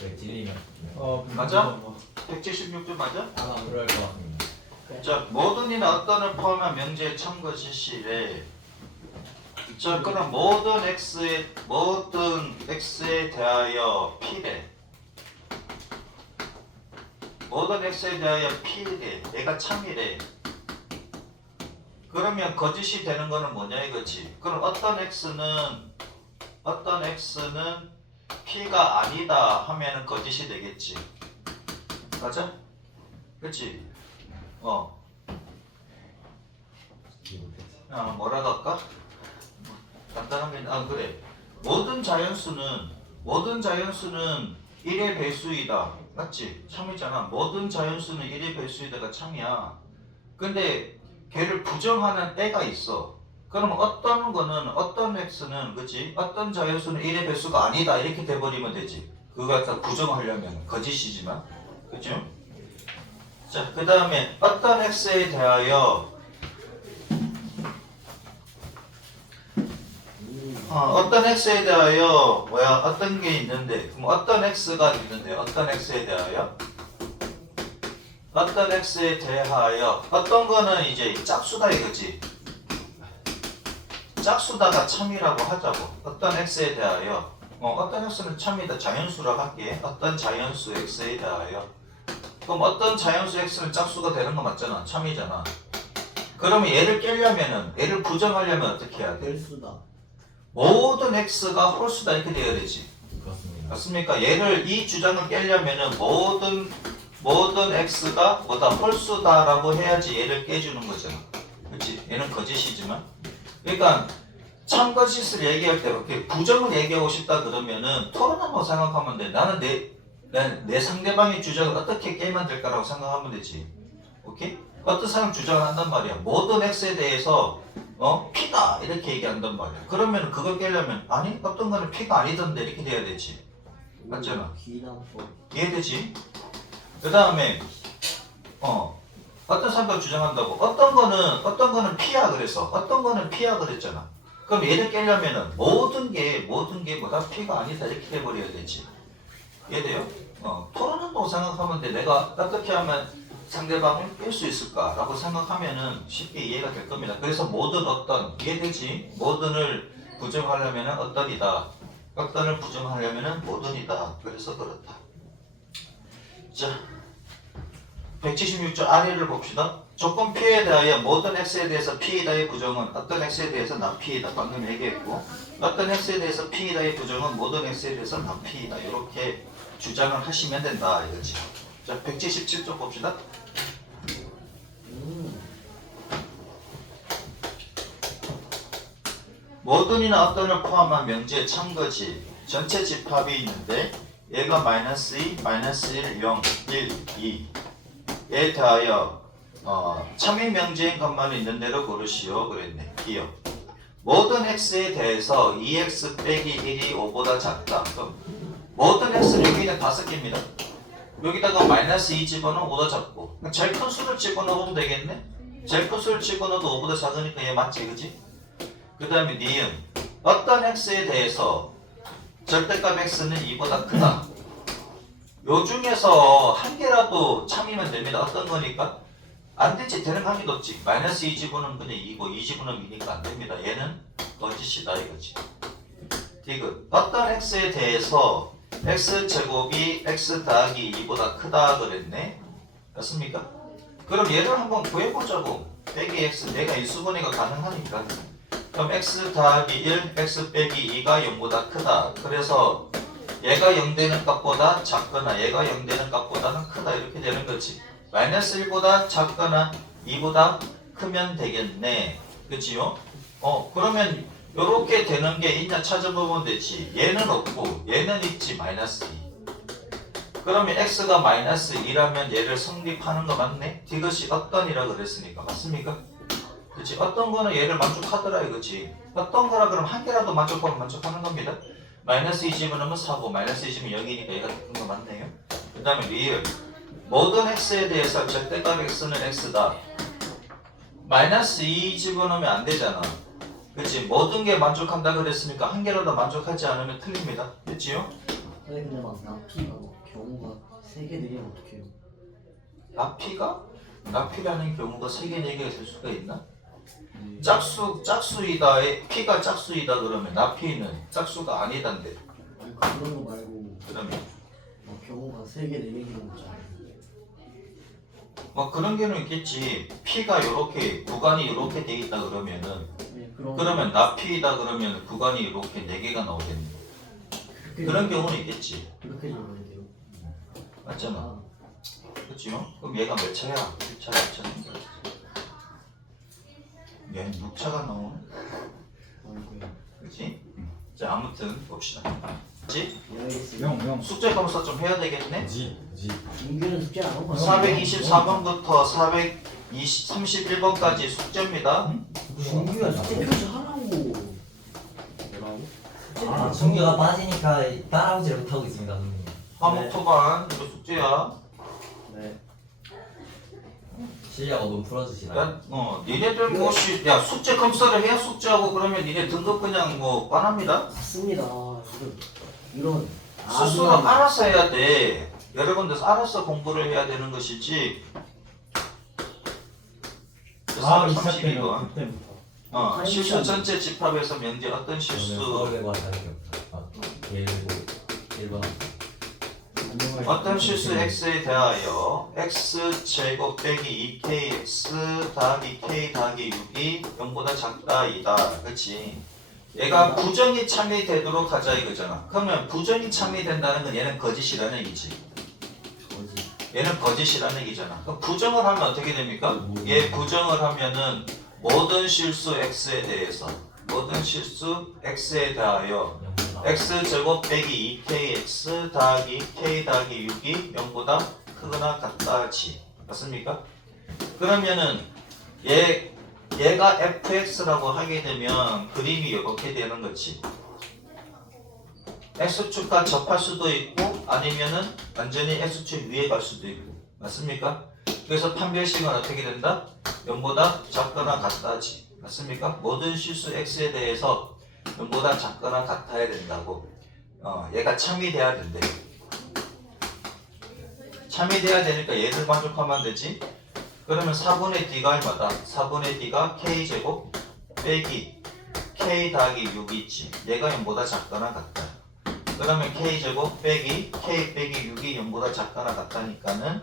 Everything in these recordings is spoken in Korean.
네, 딜리면. 맞아? 176조 맞아? 아마 그럴 것 같습니다. 자, 모든이나 어떤을 포함한 명제의 참고 지시래. 자, 그럼 모든 x에 대하여 p래. 모든 x에 대하여 p래. 얘가 참이래. 그러면 거짓이 되는 거는 뭐냐 이거지. 그럼 어떤 x는 p가 아니다 하면은 거짓이 되겠지. 맞아? 그치? 뭐라고 할까? 간단하게 그래. 모든 자연수는 1의 배수이다. 맞지? 참이잖아. 모든 자연수는 1의 배수이다가 참이야. 근데 걔를 부정하는 애가 있어. 그럼 어떤 거는 어떤 x는 그치? 어떤 자연수는 1의 배수가 아니다 이렇게 돼버리면 되지. 그거 갖다 부정하려면 거짓이지만 그죠? 자, 그 다음에 어떤 x에 대하여 어떤 x에 대하여 어떤 게 있는데 그럼 어떤 x가 있는데 어떤 x에 대하여 어떤 거는 이제 짝수다 이거지. 짝수다가 참이라고 하자고. 어떤 x에 대하여 어떤 x는 참이다. 자연수라고 할게. 어떤 자연수 x에 대하여. 그럼 어떤 자연수 x는 짝수가 되는 거 맞잖아. 참이잖아. 그러면 얘를 깨려면은 얘를 부정하려면 어떻게 해야 돼? 홀수다. 모든 x가 홀수다 이렇게 되어야 되지. 그렇습니다. 맞습니까? 얘를 이 주장을 깨려면은 모든 x가 홀수다라고 해야지 얘를 깨주는 거잖아. 그렇지? 얘는 거짓이지만. 그러니까 참거짓을 얘기할 때 이렇게 부정을 얘기하고 싶다 그러면은 토론한다고 생각하면 돼. 나는 내 상대방의 주장을 어떻게 깨면 될까라고 생각하면 되지. 오케이? 어떤 사람 주장을 한단 말이야. 모든 x에 대해서 p다 이렇게 얘기한단 말이야. 그러면 그걸 깨려면 아니 어떤 거는 p가 아니던데 이렇게 돼야 되지. 맞잖아. 이해되지? 그 다음에 어떤 사람들 주장한다고 어떤 거는 p야 그래서 어떤 거는 p야 그랬잖아. 그럼 얘를 깨려면은 모든 게 p가 아니다 이렇게 돼버려야 되지. 이해돼요? 토론한다고 생각하면 돼. 내가 어떻게 하면 상대방을 깰 수 있을까라고 생각하면은 쉽게 이해가 될 겁니다. 그래서 모든 어떤 이해되지? 모든을 부정하려면은 어떤이다. 어떤을 부정하려면은 모든이다. 그래서 그렇다. 자, 176조 아래를 봅시다. 조건 P에 대하여 모든 X에 대해서 P이다의 부정은 어떤 X에 대해서 난 P이다. 방금 얘기했고 어떤 X에 대해서 P이다의 부정은 모든 X에 대해서 난 P이다. 이렇게 주장을 하시면 된다 이거지. 자, 177조 봅시다. 모든이나 어떤을 포함한 명제의 참거지 전체 집합이 있는데 얘가 -2, -1, 0, 1, 2에 대하여 참인 명제인 것만 있는 대로 고르시오 그랬네. 이요. 모든 x에 대해서 2x 빼기 1이 5보다 작다. 그럼 모든 x는 여기는 5개입니다. 여기다가 -2 집어넣으면 5보다 작고 제일 큰 수를 집어넣으면 되겠네. 제일 큰 수를 집어넣어도 5보다 작으니까 얘 맞지 그지? 그 다음에 니은 어떤 x에 대해서 절대값 x는 2보다 크다. 요 중에서 한 개라도 참이면 됩니다. 어떤 거니까? 안 되지. 되는 확률이 없지. -2 집어넣으면 그냥 2고 2 집어넣으면 2니까 안 됩니다. 얘는 거짓이다 이거지. 디귿 어떤 x에 대해서 x제곱이 x 더하기 2보다 크다 그랬네. 맞습니까? 그럼 얘를 한번 구해보자고. 빼기 x 내가 인수분해가 가능하니까. 그럼 x 더하기 1, x 빼기 2가 0보다 크다. 그래서 얘가 0 되는 값보다 작거나 얘가 0 되는 값보다는 크다. 이렇게 되는 거지. -1보다 작거나 2보다 크면 되겠네. 그치요? 그러면 요렇게 되는 게 있냐 찾아보면 되지. 얘는 없고 얘는 있지. -2. 그러면 x가 -2라면 얘를 성립하는 거 맞네? 디귿이 어떤이라 그랬으니까. 맞습니까? 그치? 어떤 거는 얘를 만족하더라 이거지. 어떤 거라 그러면 한 개라도 만족하면 만족하는 겁니다. -2 집어넣으면 4고 -2 집으면 0이니까 얘가 되는 거 맞네요. 그 다음에 리을 모든 x에 대해서 절대값 x는 x다. -2 집어넣으면 안 되잖아. 그치? 모든 게 만족한다 그랬으니까 한 개라도 만족하지 않으면 틀립니다. 됐지요? 근데 막 나 P가 경우가 3개, 4개면 어떡해요? 나피라는 경우가 3개, 4개가 될 수가 있나? 네. 짝수이다에 P가 짝수이다 그러면 나피는 짝수가 아니단데. 아니 그런 거 말고 그러면 경우가 3개, 4개인 경우 있잖아요. 뭐 그런 경우는 있겠지. P가 요렇게 구간이 요렇게 돼 있다 그러면은 네, 그러면 나피이다 그러면 구간이 이렇게 4개가 나오겠네. 그런 경우는 있겠지. 그렇게 적어야 돼요. 맞잖아. 아, 그렇죠? 그럼 얘가 몇 차야? 1차, 2차. 얘는 6차가 나오네. 아이고야. 그렇지? 자, 아무튼 봅시다. 그렇지? 예, 알겠습니다. 영. 숙제 검사 좀 해야 되겠네. 인규는 숙제 안 하고 424번부터 431번까지 숙제입니다. 준규야 숙제 표시 하라고. 뭐라고? 아, 준규가 빠지니까 따라오지 못하고 있습니다, 선생님. 화목 토반 이거 숙제야. 네. 실력 너무 풀어주시라. 야, 니네들 야 숙제 검사를 해야 숙제하고 그러면 니네 등급 그냥 뭐 빤합니다. 맞습니다. 이런 스스로 아주 알아서 해야 돼. 여러분들 알아서 공부를 해야 되는 것이지. 432번. 그때부터. 실수 전체 집합에서 명제 어떤 저는 실수 서울대과 다른 게 없다. 아, 1번. 어떤 실수 x에 대하여 x 제곱 빼기 2kx 더하기 k 더하기 6이 0보다 작다 이다. 그렇지? 얘가 부정이 참여되도록 하자 이거잖아. 그러면 부정이 참여된다는 건 얘는 거짓이라는 얘기지. 거지. 얘는 거짓이라는 얘기잖아. 그럼 부정을 하면 어떻게 됩니까? 얘 부정을 하면은 모든 실수 x에 대해서 모든 실수 x에 대하여 x제곱 빼기 2kx 더하기 k 더하기 6이 0보다 크거나 같다 하지. 맞습니까? 그러면은 얘가 fx라고 하게 되면 그림이 이렇게 되는 거지. x축과 접할 수도 있고 아니면은 완전히 x축 위에 갈 수도 있고. 맞습니까? 그래서 판별식은 어떻게 된다? 0보다 작거나 같다 하지. 맞습니까? 모든 실수 x에 대해서 0보다 작거나 같아야 된다고. 얘가 참이돼야 된대. 참이돼야 되니까 얘를 만족하면 되지. 그러면 4분의 d가 얼마다? 4분의 d가 k제곱 빼기 k 더하기 6이 있지. 얘가 0보다 작거나 같다. 그러면 k제곱 빼기 k 빼기 6이 0보다 작거나 같다니까는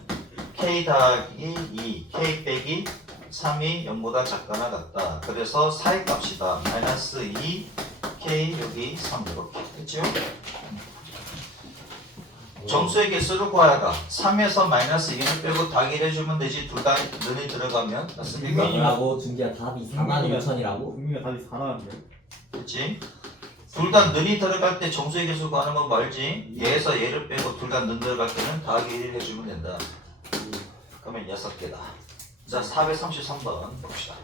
k 더하기 2, k 빼기 3이 0보다 작거나 같다. 그래서 사이값이다. 마이너스 2, k 여기 3 이렇게. 그렇죠? 정수의 개수를 구하여라. 3에서 마이너스 2를 빼고 다기를 해주면 되지. 둘 다 눈이 들어가면. 맞습니까? 국민이라고 준규가 답이 4만 5천이라고? 국민이가 답이 4 나왔는데. 그렇지? 둘 다 눈이 들어갈 때 정수의 개수 구하는 건 말지. 얘에서 얘를 빼고 둘 다 눈 들어갈 때는 다기 1을 해주면 된다. 그러면 6개다. 자, 433번 봅시다.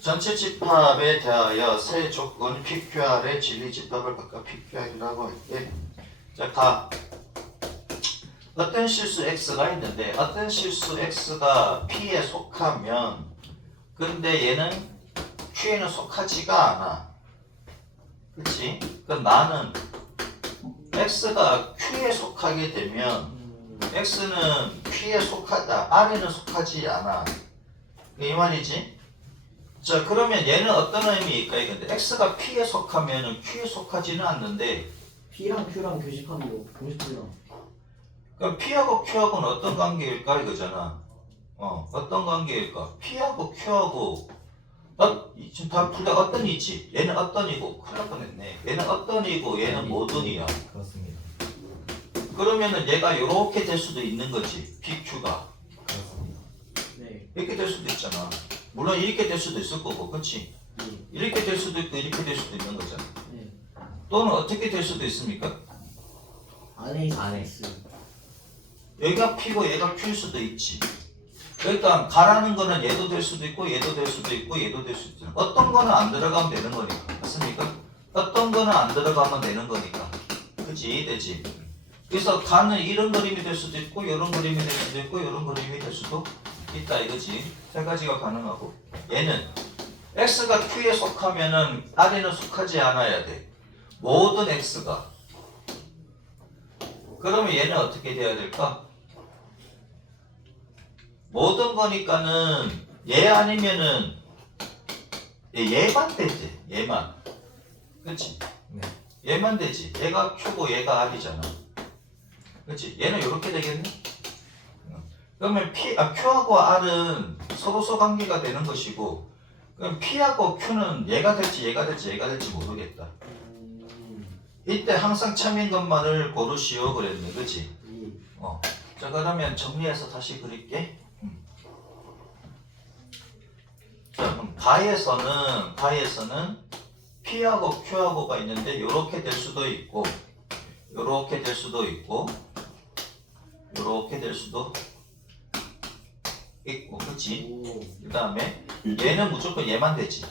전체 집합에 대하여 세 조건 PQR의 진리 집합을 바꿔 PQR이라고 할게. 자, 가. 어떤 실수 X가 있는데 어떤 실수 X가 P에 속하면 근데 얘는 Q에는 속하지가 않아. 그치? 그럼 나는 X가 Q에 속하게 되면 X는 Q에 속하다. R에는 속하지 않아. 이 말이지? 자, 그러면 얘는 어떤 의미일까 이건데 X가 P에 속하면 Q에 속하지는 않는데 P랑 Q랑 교집합이요. 공식이랑. 그럼 P하고 Q하고는 어떤 관계일까 이거잖아. 어떤 관계일까? P하고 Q하고 지금 다 둘 다 어떤이지? 얘는 어떤이고 큰일 날 뻔했네. 얘는 어떤이고 얘는 모든이야. 그렇습니다. 그러면은 얘가 이렇게 될 수도 있는 거지. PQ가 그렇습니다. 네. 이렇게 될 수도 있잖아. 물론 이렇게 될 수도 있을 거고, 그렇지? 네. 이렇게 될 수도 있고 이렇게 될 수도 있는 거잖아. 네. 또는 어떻게 될 수도 있습니까? 안에 있을 안에. 수 있어요. 얘가 P고 얘가 Q일 수도 있지. 그러니까 가라는 거는 얘도 될 수도 있고 얘도 될 수도 있고 얘도 될 수도 있잖아. 어떤 거는 안 들어가면 되는 거니까. 맞습니까? 어떤 거는 안 들어가면 되는 거니까. 그치? 되지? 그래서 가는 이런 그림이 될 수도 있고 이런 그림이 될 수도 있고 이런 그림이 될 수도 있다 이거지. 세 가지가 가능하고 얘는 x가 q에 속하면은 r에는 속하지 않아야 돼. 모든 x가. 그러면 얘는 어떻게 돼야 될까? 모든 거니까는 얘 아니면은 얘만 되지. 얘만. 그치? 네. 얘만 되지. 얘가 q고 얘가 r이잖아. 그치? 얘는 이렇게 되겠네? 그러면 q하고 r은 서로서 관계가 되는 것이고, 그럼 p하고 q는 얘가 될지 얘가 될지 얘가 될지 모르겠다. 이때 항상 참인 것만을 고르시오 그랬네. 그치? 자, 그러면 정리해서 다시 그릴게. 자, 그럼 바에서는 P하고 Q하고가 있는데 이렇게 될 수도 있고 이렇게 될 수도 있고 이렇게 될 수도 있고, 그치? 그 다음에 얘는 무조건 얘만 되지.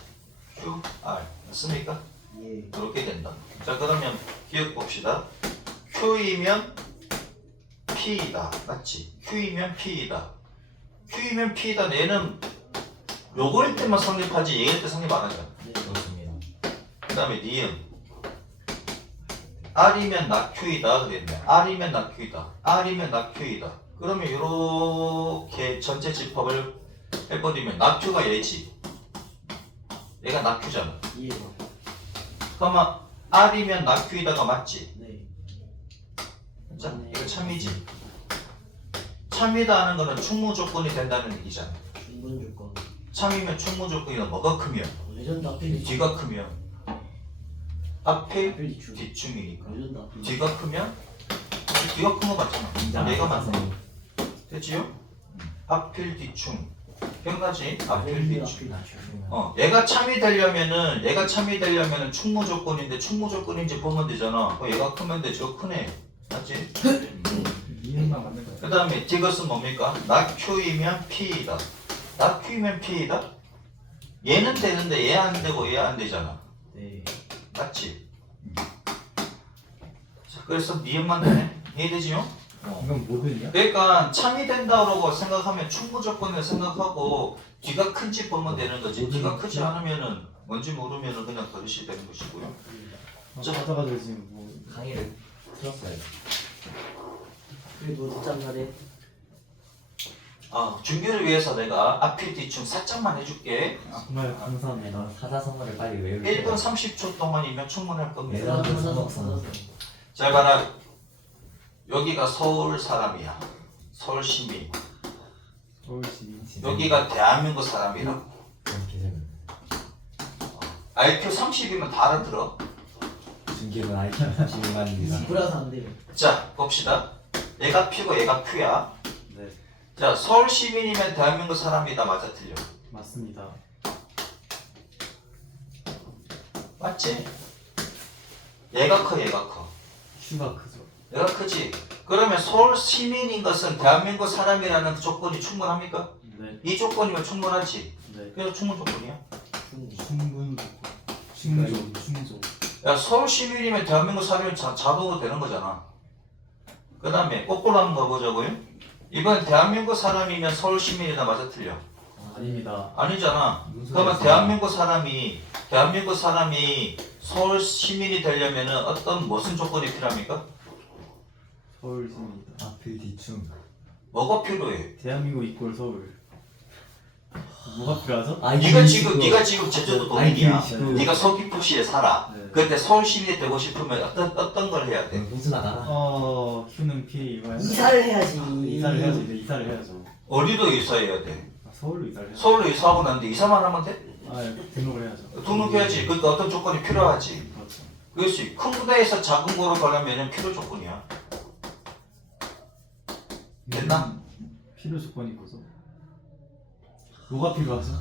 Q, R 맞습니까? 예. 이렇게 된다. 자, 그러면 기억 봅시다. Q이면 P이다. 맞지? Q이면 P이다. Q이면 P이다. 얘는 요거일 때만 성립하지 얘일 때 성립 안 하잖아. 네. 그렇습니다. 그 다음에 니은 R이면 나 Q이다 그랬네. R이면 나 Q이다. R이면 나 Q이다. 그러면 이렇게 전체 집합을 해버리면 나 Q가 얘지. 얘가 나 Q잖아. 예. 그러면 R이면 나 Q이다가 맞지? 네. 자, 이거 참이지. 참이다 하는 거는 충무 조건이 된다는 얘기잖아. 충분 조건. 참이면 충무 조건이다. 뭐가 크면? 레전드 앞에 뒤가 크면 앞에 앞에 뒤충. 뒤충이니까. 레전드 앞에 뒤가 크면 뒤가 큰 거 맞잖아. 그럼 얘가 맞네. 됐지요? 앞필 뒤충. 기억나지? 앞필 뒤충. 얘가 참이 되려면은 충무 조건인데 충무 조건인지 보면 되잖아. 얘가 크면 돼. 저거 크네. 맞지? 이해만 맞는 거야. 그 다음에 이것은 뭡니까? 나 Q이면 P이다. 나 Q이면 P이다? 얘는 되는데 얘 안 되고 얘 안 되잖아. 네. 맞지? 자, 그래서 니은만 되네. 이해되지요? 이건 모든이야? 그러니까 참이 된다고 생각하면 충분 조건을 생각하고 뒤가 큰지 보면 되는 거지. 뒤가 크지 않으면은 뭔지 모르면은 그냥 버릇이 되는 것이고요. 찾아가지고 지금 뭐 강의를 들었어요. 그리고 듣장 잘해. 준비를 위해서 내가 앞뒤 뒤충 살짝만 해줄게. 정말 감사합니다. 사자성어를 빨리 외우고 1분 30초 동안이면 충분할 겁니다. 네. 잘 봐라. 여기가 서울 사람이야. 서울 시민. 서울시 여기가 대한민국 사람이라. IQ 30이면 다 알아들어. 중계는 IQ 32만입니다. 불화서 안 돼요. 자, 봅시다. 얘가 P고 얘가 Q야. 네 자, 서울 시민이면 대한민국 사람이다. 맞아, 틀려? 맞습니다. 맞지? 얘가 커, 얘가 커. Q가 크죠. 얘가 크지? 그러면 서울 시민인 것은 대한민국 사람이라는 조건이 충분합니까? 네. 이 조건이면 충분하지. 네. 그래서 충분 조건이야. 충분 충조 충조. 야, 서울 시민이면 대한민국 사람이면 자동으로 되는 거잖아. 그 다음에 거꾸로 한번 가보자고요. 이번 대한민국 사람이면 서울 시민이다. 맞아, 틀려? 아닙니다. 아니잖아. 무슨 그러면 소리야? 대한민국 사람이 서울 시민이 되려면은 어떤 무슨 조건이 필요합니까? 서울 시민이다. 앞을 뒤충. 뭐가 필요해? 대한민국 이꼴 서울. 뭐가 필요하죠? 네가 지금 제주도 도민이야. IQ 29. 네가 서귀포시에 살아. 네. 근데 서울 시민이 되고 싶으면 어떤 걸 해야 돼? 무슨 나가라? Q는 P 이거 해서 이사를 해야지. 이사를 해야지. 이제 이사를 해야죠. 어디로 이사해야 돼? 서울로 이사를 해야죠. 서울로 이사하고 났는데 이사만 하면 돼? 등록을 해야죠. 등록해야지. 그러니까 어떤 조건이 필요하지. 그렇죠. 그렇지. 큰 구대에서 작은 구로 가려면 필요 조건이야. 됐나? 필요 조건이 뭐죠? 뭐가 필요하죠?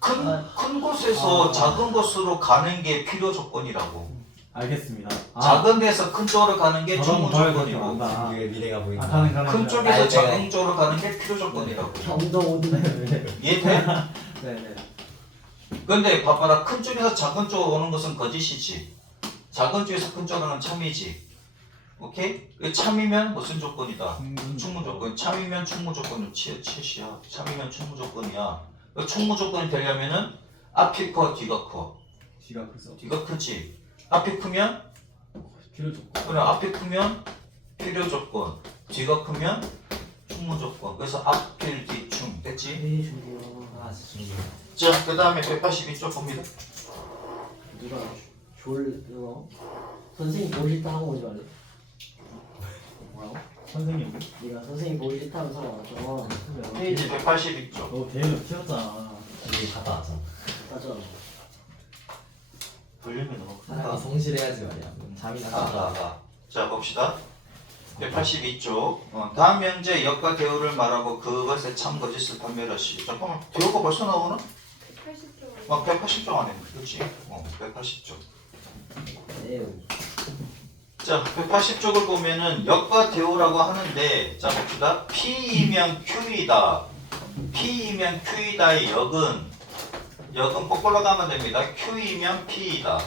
큰 곳에서 작은 곳으로 가는 게 필요 조건이라고. 알겠습니다. 작은 데서 큰 쪽으로 가는 게 저런 충분 걸 조건이고, 안다. 중계의 미래가 보인다. 가는 큰 쪽에서 작은 쪽으로 가는 게 필요 조건이라고. 경동 오든. 이해돼? 네네. 근데 봐봐라. 큰 쪽에서 작은 쪽으로 오는 것은 거짓이지. 작은 쪽에서 큰 쪽으로 가는 참이지. 오케이? 참이면 무슨 조건이다? 충무 조건. 참이면 충무 조건은 치시야. 참이면 충무 조건이야. 충무 조건이 되려면은 앞이 커 뒤가 커? 뒤가 크죠. 뒤가 크지. 앞이 크면 필요 조건. 그럼 앞이 크면 필요 조건, 뒤가 크면 충분 조건. 그래서 앞필 뒤충 됐지? 왜 준비야? 아 진짜 자, 그 다음에 182쪽 봅니다. 누가 선생님 보고 싶다 하고 오지 말래? 뭐라고? 선생님. 네가 선생님 보고 싶다 하면서 와서 페이지 182쪽. 너 대회로 튀었잖아. 여기 갔다 왔잖아. 맞아. 볼륨이 너무 사람이 크다. 성실해야지 말이야. 잠이나 자자. 자, 봅시다. 182쪽. 다음 명제 역과 대우를 말하고 그것의 참 거짓을 판별하시. 잠깐만, 대우가 벌써 나오나? 80조. 180쪽 안에 그렇지? 180쪽. 네. 자, 180쪽을 보면은 역과 대우라고 하는데, 자 봅시다. P이면 Q이다. P이면 Q이다의 역은 거꾸로 가면 됩니다. Q이면 P이다.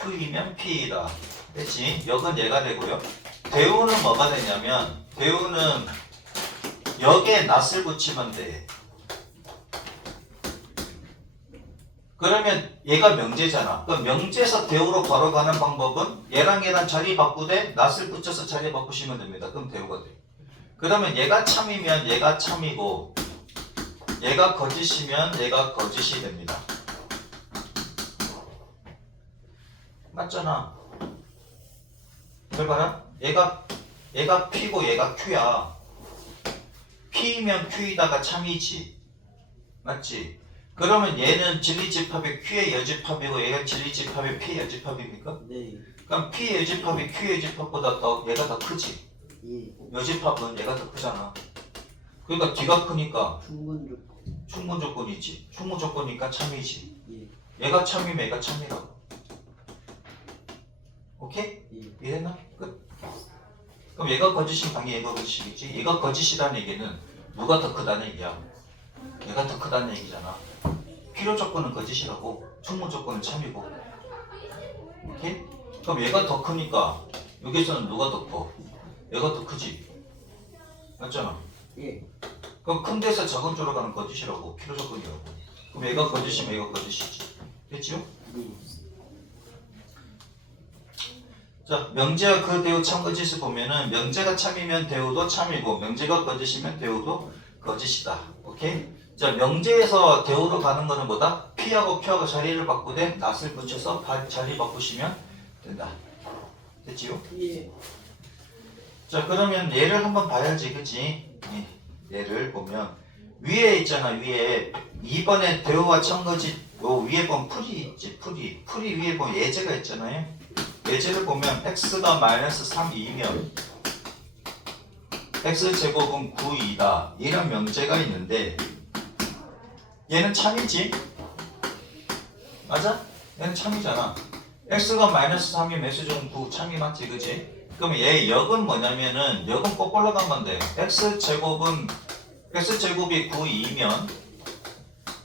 Q이면 P이다. 됐지? 역은 얘가 되고요. 대우는 뭐가 되냐면, 대우는 역에 낫을 붙이면 돼. 그러면 얘가 명제잖아. 그럼 명제에서 대우로 걸어가는 방법은 얘랑 자리 바꾸되 낫을 붙여서 자리 바꾸시면 됩니다. 그럼 대우가 돼. 그러면 얘가 참이면 얘가 참이고 얘가 거짓이면 얘가 거짓이 됩니다. 맞잖아. 잘 봐라. 얘가 P고 얘가 Q야. P면 Q이다가 참이지. 맞지? 그러면 얘는 진리집합의 Q의 여집합이고 얘가 진리집합의 P의 여집합입니까? 네. 그럼 P의 여집합이 Q의 여집합보다 얘가 더 크지. 예. 여집합은 얘가 더 크잖아. 그러니까 뒤가 크니까 충분 조건. 충분 조건이지. 충분 조건이니까 참이지. 예. 얘가 참이면 얘가 참이라고. 오케이? 예. 이해했나? 끝. 그럼 얘가 거짓이면 당연히 얘가 거짓이겠지. 얘가 거짓이라는 얘기는 누가 더 크다는 얘기야. 얘가 더 크다는 얘기잖아. 필요 조건은 거짓이라고, 충분 조건은 참이고. 오케이? 그럼 얘가 더 크니까 여기서는 누가 더 커? 얘가 더 크지. 맞잖아. 예. 그럼 큰 데서 작은 쪽으로 가는 거짓이라고, 필요 조건이라고. 그럼 얘가 거짓이면 얘가 거짓이지. 됐지요? 예. 자, 명제와 그 대우 참 거짓을 보면은 명제가 참이면 대우도 참이고 명제가 거짓이면 대우도 거짓이다. 오케이? 자, 명제에서 대우로 가는 거는 뭐다? P하고 Q하고 자리를 바꾸되 낫을 붙여서 자리 바꾸시면 된다. 됐지요? 예. 자, 그러면 얘를 한번 봐야지, 그치? 얘를 보면 위에 있잖아. 위에 2번에 대우와 참거짓 요 위에 보면 풀이 있지. 풀이 위에 보면 예제가 있잖아요. 예제를 보면 x가 마이너스 3이면 x제곱은 9이다 이런 명제가 있는데 얘는 참이지? 맞아? 얘는 참이잖아. x가 마이너스 3이면 x제곱은 9 참이 맞지, 그치? 그럼 얘 역은 뭐냐면은 역은 거꾸로 가면 돼. x제곱이 9이면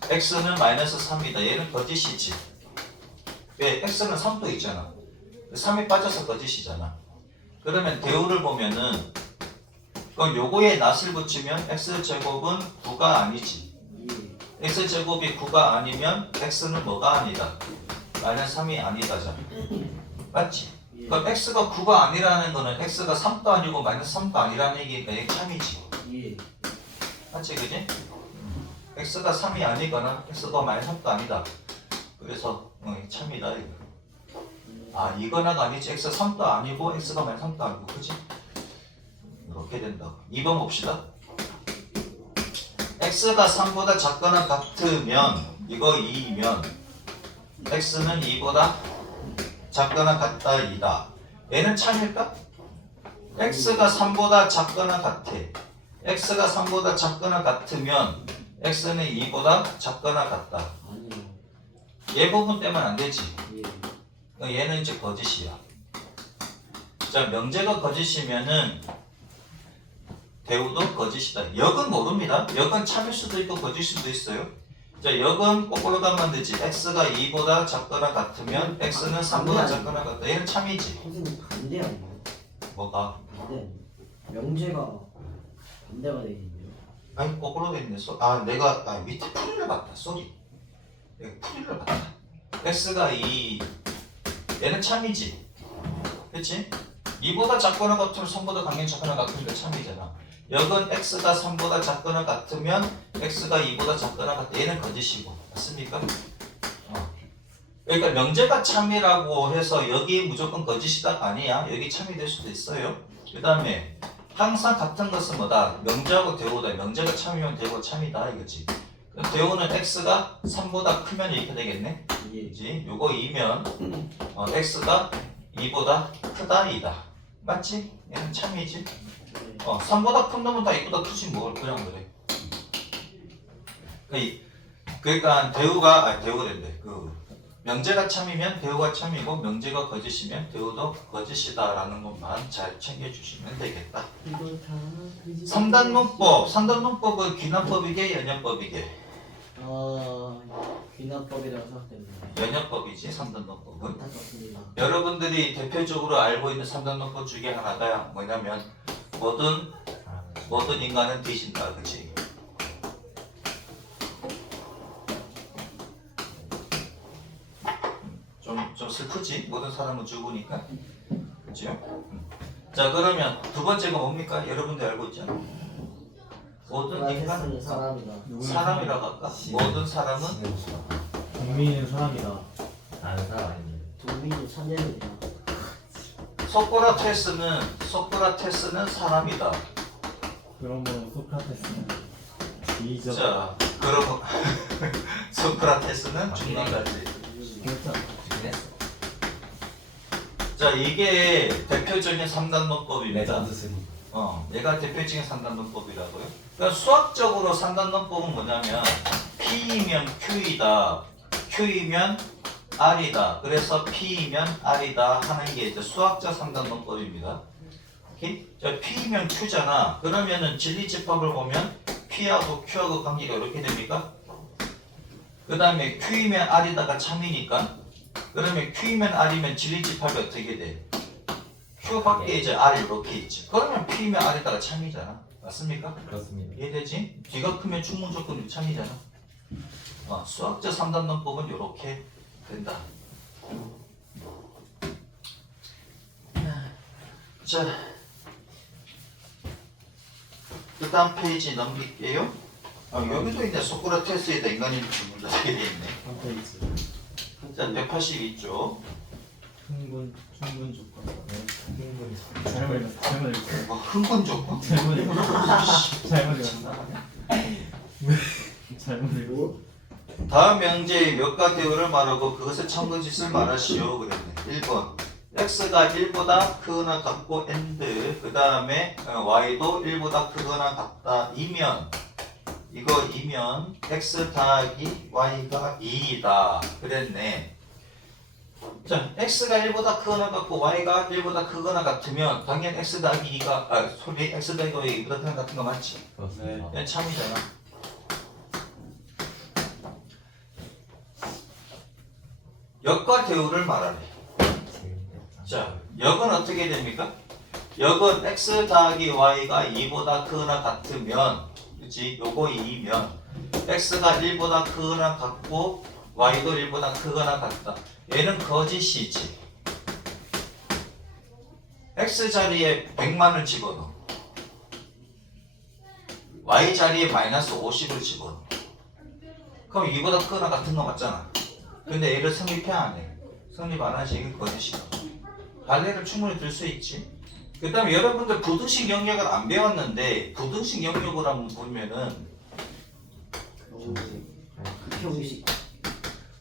x는 마이너스 3이다. 얘는 거짓이지. 왜? x는 3도 있잖아. 3이 빠져서 거짓이잖아. 그러면 대우를 보면은 그럼 요거에 낫을 붙이면 x제곱은 9가 아니지. 예. x제곱이 9가 아니면 x는 뭐가 아니다? 마이너스 3이 아니다잖아. 맞지? 예. 그럼 x가 9가 아니라는 거는 x가 3도 아니고 마이너스 3도 아니라는 얘기니까 이게 참이지. 예. 맞지, 그지? x가 3이 아니거나 x가 마이너스 3도 아니다. 그래서 참이다 이거. 아, 이거나가 아니지. x 3도 아니고 x가 마이너스 3도 아니고, 그지? 이렇게 된다. 2번 봅시다. x가 3보다 작거나 같으면 이거 2이면 x는 2보다 작거나 같다 2다. 얘는 참일까? x가 3보다 작거나 같아. x가 3보다 작거나 같으면 x는 2보다 작거나 같다. 아니요. 얘 부분 떼면 안 되지. 예. 얘는 이제 거짓이야. 자, 명제가 거짓이면은 대우도 거짓이다. 역은 모릅니다. 역은 참일 수도 있고 거짓일 수도 있어요. 자, 역은 거꾸로 가면 되지. x가 2보다 작거나 같으면 x는 3보다 작거나 같다. 얘는 참이지. 선생님 반대 아니에요? 뭐가? 반대. 명제가 반대가 되겠네요. 아니, 거꾸로 돼 있네. 내가 밑에 풀이를 봤다. 쏘리. 풀이를 봤다. x가 2 얘는 참이지. 그치? 2보다 작거나 같으면 3보다 당연히 작거나 같으니까 참이잖아. 여건 x가 3보다 작거나 같으면 x가 2보다 작거나 같다. 얘는 거짓이고. 맞습니까? 그러니까 명제가 참이라고 해서 여기 무조건 거짓이다 아니야. 여기 참이 될 수도 있어요. 그 다음에 항상 같은 것은 뭐다? 명제하고 대우다. 명제가 참이면 대우가 참이다 이거지. 대우는 x가 3보다 크면 이렇게 되겠네. 예. 그지? 요거 2면 x가 2보다 크다 2다. 맞지? 얘는 참이지. 3보다 큰 놈은 다 2보다 크지 뭘 그냥 그래. 그러니까 대우된대. 명제가 참이면 대우가 참이고 명제가 거짓이면 대우도 거짓이다라는 것만 잘 챙겨주시면 되겠다. 3단문법. 3단문법은 귀납법이게 연역법이게? 귀납법이라고 생각됩니다. 연역법이지 3단문법은. 안타깝습니다. 여러분들이 대표적으로 알고 있는 3단문법 중에 하나가 뭐냐면 모든 인간은 뒤진다. 그치? 좀 슬프지? 모든 사람은 죽으니까. 그죠? 자, 그러면 두 번째가 뭡니까? 여러분들 알고 있잖아. 모든 인간은 소크라테스는 사람이다. 사람이라고 할까? 모든 사람은 국민은 사람이다. 나는 사람 아닌데. 동민이 천재입니다. 소크라테스는 사람이다. 그러면 소크라테스는 비적. 자, 그러면 소크라테스는 죽는다지. 그렇죠. 죽긴 했어. 자, 이게 대표적인 3단문법입니다. 레전드 3. 얘가 대표적인 3단문법이라고요. 그러니까 수학적으로 3단문법은 뭐냐면 P이면 Q이다, Q이면 R이다. 그래서 P이면 R이다 하는 게 이제 수학적 3단문법입니다. 오케이? 자, P이면 Q잖아. 그러면은 진리집합을 보면 P하고 Q하고 관계가 이렇게 됩니까? 그 다음에 Q이면 R이다가 참이니까 그러면 Q이면 R이면 진리집합이 어떻게 돼? Q 밖에 이제 R 이렇게 있지. 그러면 P이면 R에다가 참이잖아. 맞습니까? 그렇습니다. 이해되지? 뒤가 크면 충분조건이 참이잖아. 수학적 3단론법은 이렇게 된다. 자, 그 다음 페이지 넘길게요. 여기도 이제 소크라테스에다 인간이 문제 되게 돼 있네. 한 페이지. 자, 182쪽. 충분 조건. 충분히. 잘못 읽었어. 흥분 조건? 잘못 읽었어. 잘못 읽었어. 잘못 읽었어. 다음 명제의 몇과 대우를 말하고 그것의 첨거짓을 말하시오 그랬네. 1번 x가 1보다 크거나 같고 and 그 다음에 y도 1보다 크거나 같다 이면 이거 이면 x 더하기 y가 2이다 그랬네. 자, x가 1보다 크거나 같고 y가 1보다 크거나 같으면 당연히 x 더하기 2가 x 더하기 y가 2보다 크거나 같은 거 맞지? 그렇습니다. 얘는 참이잖아. 역과 대우를 말하래. 자, 역은 어떻게 됩니까? 역은 x 더하기 y가 2보다 크거나 같으면 그치? 요거 2면 x가 1보다 크거나 같고 y도 1보다 크거나 같다. 얘는 거짓이지. x 자리에 100만을 집어넣어. y 자리에 마이너스 50을 집어넣어. 그럼 2보다 크거나 같은 거 맞잖아. 근데 얘를 성립해 안 해. 성립 안 하지. 이게 거짓이야. 발레를 충분히 들 수 있지. 그 다음에 여러분들 부등식 영역을 안 배웠는데 부등식 영역을 한번 보면은 극형식.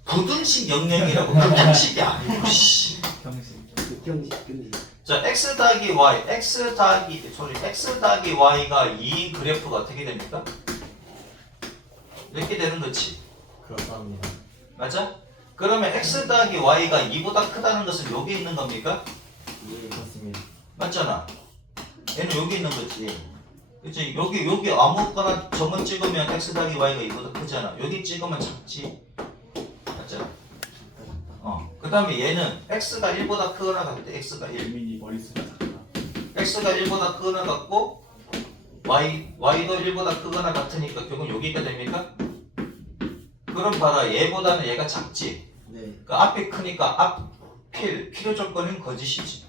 부등식 영역이라고 극형식이 아니고 씨. 형식. 극형식 근데 자, x 더하기 y, x 더하기 y가 2인 그래프가 어떻게 됩니까? 이렇게 되는 거지. 그렇답니다. 맞아? 그러면 x 더하기 y가 2보다 크다는 것은 여기 있는 겁니까? 예. 그렇습니다. 맞잖아. 얘는 여기 있는 거지. 그치? 여기 아무거나 점을 찍으면 x 더하기 y가 2보다 크잖아. 여기 찍으면 작지. 맞잖아. 그 다음에 얘는 x가 1보다 크거나 같을 때 x가 1. 유민이 머릿속이 작다. x가 1보다 크거나 같고 y도 1보다 크거나 같으니까 결국 여기가 됩니까? 그럼 봐라 얘보다는 얘가 작지. 네. 그 앞이 크니까 필요 조건은 거짓이지.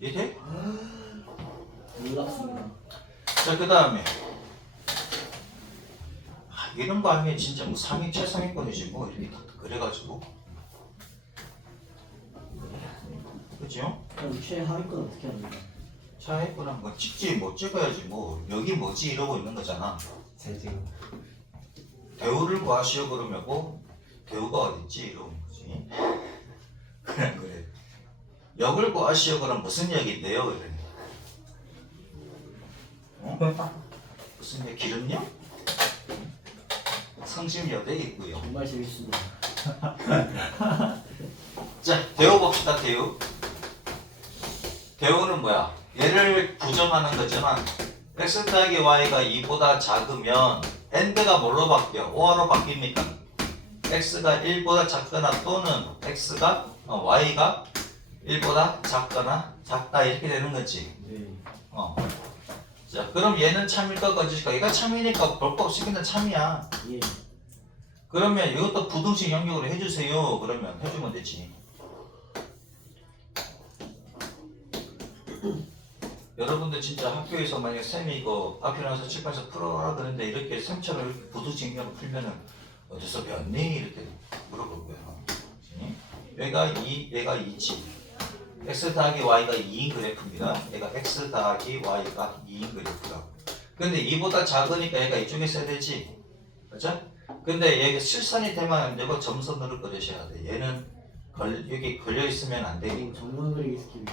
이해? 몰랐습니다. 자, 그 다음에 이런 거 하면 진짜 뭐 상위 최상위권이지 뭐 이렇게 그래가지고 그죠? 그럼 최하위권 어떻게 합니까? 차했구나 뭐 찍지 뭐 찍어야지 뭐 여기 뭐지 이러고 있는 거잖아. 제 지금 대우를 구하시오 그러면 뭐 대우가 어딨지 이러는 거지. 그래. 역을 구하시오 그럼 무슨 역인데요? 그래. 무슨 역? 기름역? 성심여대 있고요. 정말 재밌습니다. 자, 대우 봅시다. 대우는 뭐야? 얘를 부정하는 거지만 x 더하기 y가 2보다 작으면 and가 뭘로 바뀌어? 5화로 바뀝니까? x가 1보다 작거나 또는 y가 1보다 작거나 작다 이렇게 되는 거지. 네. 자, 그럼 얘는 참일까 거짓일까? 얘가 참이니까 볼 거 없이 그냥 참이야. 예. 그러면 이것도 부등식 영역으로 해주세요. 그러면 해주면 되지. 여러분들 진짜 학교에서 만약 쌤이 이거 앞에 나와서 칠판에서 풀어라 그러는데 이렇게 쌤처럼 이렇게 부등식 영역을 풀면은 어디서 배웠니? 이렇게 물어볼 거야. 얘가 2, 얘가 2지. x 더하기 y가 2인 그래프입니다. 얘가 x 더하기 y가 2인 그래프라고. 근데 2보다 작으니까 얘가 이쪽에 써야 되지. 그렇죠? 근데 얘가 실선이 되면 안 되고 점선으로 그리셔야 돼. 얘는 여기 걸려 있으면 안 되니까. 이거 정말 그리기 스킬이.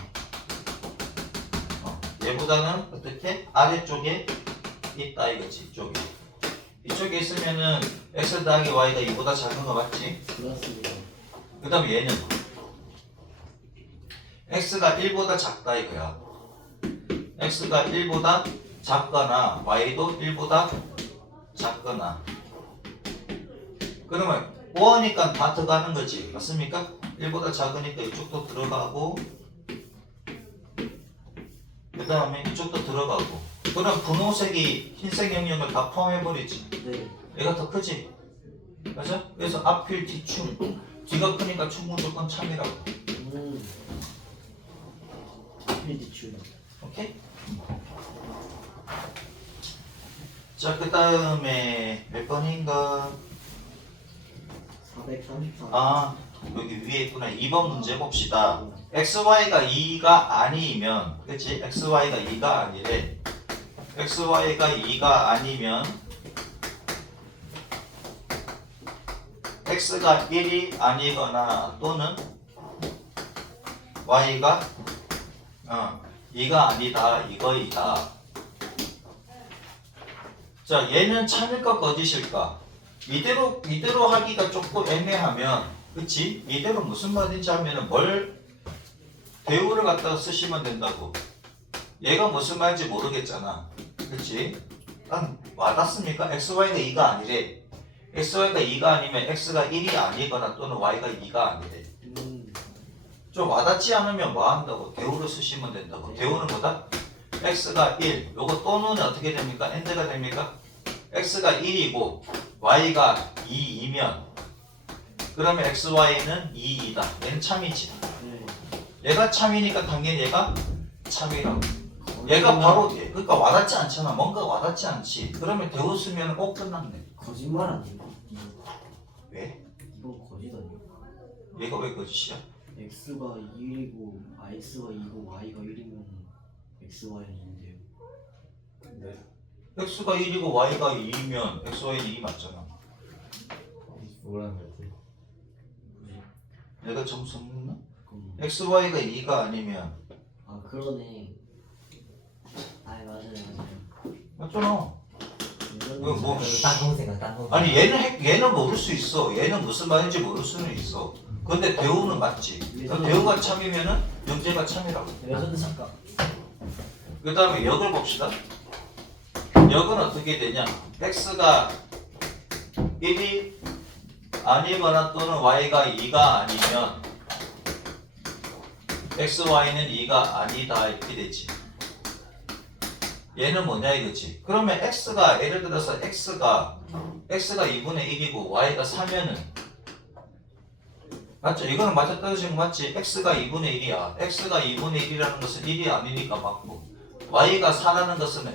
얘보다는 어떻게? 아래쪽에 있다 이거지. 이쪽에 있으면은 x 더하기 y가 2보다 작은 거 맞지? 그렇습니다. 그 다음에 얘는 x가 1보다 작다 이거야. x가 1보다 작거나 y도 1보다 작거나. 그러면 5하니까 다 들어가는 거지. 맞습니까? 1보다 작으니까 이쪽도 들어가고 그 다음에 이쪽도 들어가고. 그럼 분홍색이 흰색 영역을 다 포함해버리지. 네. 얘가 더 크지? 맞아? 그래서 앞필 뒤충 뒤가 크니까 충분 조건 참이라고. 필디출. 오케이? 자, 그 다음에 몇 번인가? 434. 아, 여기 위에 있구나. 2번 문제 봅시다. xy가 2가 아니면, 그치? xy가 2가 아니래. xy가 2가 아니면 x가 1이 아니거나 또는 y가 2가 아니다 이거이다. 자, 얘는 참일까 거짓일까? 이대로 하기가 조금 애매하면, 그치? 이대로 무슨 말인지 하면은 대우를 갖다가 쓰시면 된다고. 얘가 무슨 말인지 모르겠잖아. 그치? 난 와닿습니까? xy가 2가 아니래. xy가 2가 아니면 x가 1이 아니거나 또는 y가 2가 아니래. 좀 와닿지 않으면 뭐 한다고? 대우를 쓰시면 된다고. 대우는 뭐다? x가 1. 요거 또는 어떻게 됩니까? and가 됩니까? x가 1이고 y가 2이면 그러면 xy는 2이다. 얘는 참이지. 네. 얘가 참이니까 당연히 얘가 참이라고. 얘가 바로 그러니까 와닿지 않잖아. 뭔가 와닿지 않지. 그러면 대우 쓰면 끝났네. 거짓말 아니에요? 왜? 이건 거짓 아니에요? 얘가 왜 거짓이야? x가 1이고 x가 2고 y가 1이면 xy는 2인데요. x가 1이고 y가 2이면 xy는 2 맞잖아. 뭐라는 거지? 내가 점수 없나? 그럼 xy가 2가 아니면 아 그러네. 아 맞아요. 맞잖아. 이거 뭐 땅콩 생각 땅콩. 아니 얘는 모를 수 있어. 얘는 무슨 말인지 모를 수는 있어. 근데 대우는 맞지. 그러니까 대우가 참이면은 영재가 참이라고. 레전드 작가. 그 다음에 역을 봅시다. 역은 어떻게 되냐? x가 1이 아니거나 또는 y가 2가 아니면 xy는 2가 아니다 이렇게 되지. 얘는 뭐냐 이거지. 그러면 x가 예를 들어서 x가 x가 2분의 1이고 y가 4면은 맞죠? 이거는 맞아 떨어지는 거 맞지? x가 2분의 1이야. x가 2분의 1이라는 것은 1이 아니니까 맞고 y가 4라는 것은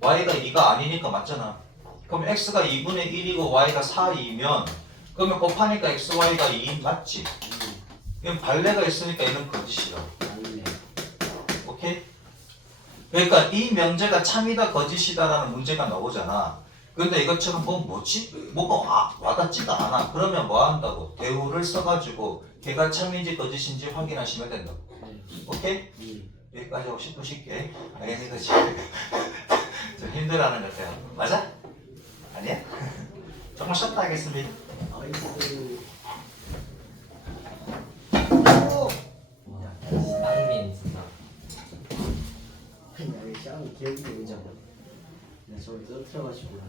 y가 2가 아니니까 맞잖아. 그럼 x가 2분의 1이고 y가 4이면 그러면 곱하니까 xy가 2 맞지? 그럼 발레가 있으니까 얘는 거짓이야. 맞네. 오케이? 그러니까 이 명제가 참이다 거짓이다라는 문제가 나오잖아. 근데 이것처럼 뭐지? 뭐가 와닿지도 않아. 그러면 뭐 한다고? 대우를 써가지고 걔가 참인지 거짓인지 확인하시면 된다고. 오케이? 여기까지 하고 싶고 쉽게. 알겠니? 그치? 좀 힘들어하는 것 같아요. 맞아? 아니야? 조금 쉬었다 하겠습니다. 나이스. 빵민 진짜. 아니 나 시간이 기억이 오지 않아. 내가 저기 떨어뜨려가지고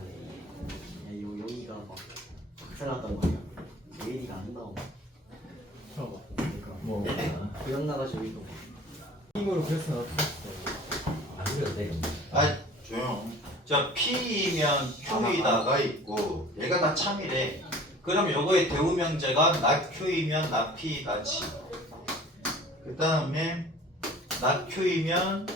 여기가 막 박살났단 말이야. AD가 안 나와. 봐봐. 그러니까 뭐 고장 나가지고 이거. 힘으로 그래서 안 그려도 근데. 아 조용. 자 P이면 Q이다가 있고 얘가 다 참이래. 그럼 요거의 대우명제가 not Q이면 not P다지. 그 다음에 not Q이면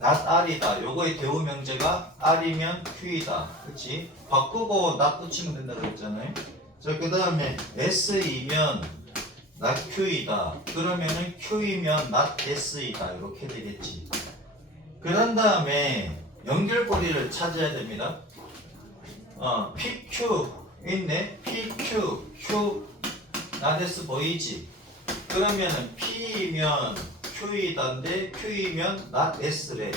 not R이다. 요거의 대우명제가 R이면 Q이다. 그치? 바꾸고 not 붙이면 된다 그랬잖아요. 자 그 다음에 S이면 not Q이다. 그러면은 Q이면 not S이다. 이렇게 되겠지. 그런 다음에 연결고리를 찾아야 됩니다. PQ 있네. PQ, Q, not S 보이지? 그러면은 P이면 Q이다인데 Q이면 not S래.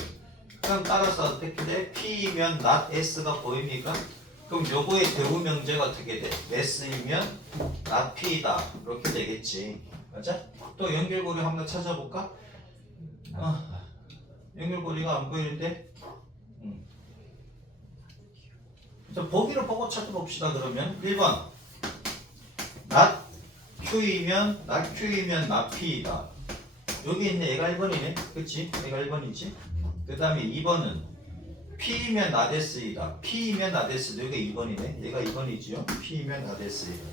그럼 따라서 어떻게 돼? P이면 not S가 보입니까? 그럼 요거의 대우명제가 어떻게 돼? S이면 not P다. 이렇게 되겠지. 맞아? 또 연결고리 한번 찾아볼까? 연결고리가 안 보이는데? 자, 보기로 보고 찾아봅시다. 그러면 1번 not Q이면 not P이다. 여기 있네. 얘가 1번이네. 그치? 얘가 1번이지. 그 다음에 2번은 P이면 not S이다. P이면 not S. 여기가 2번이네. 얘가 2번이지요. P이면 not S이다.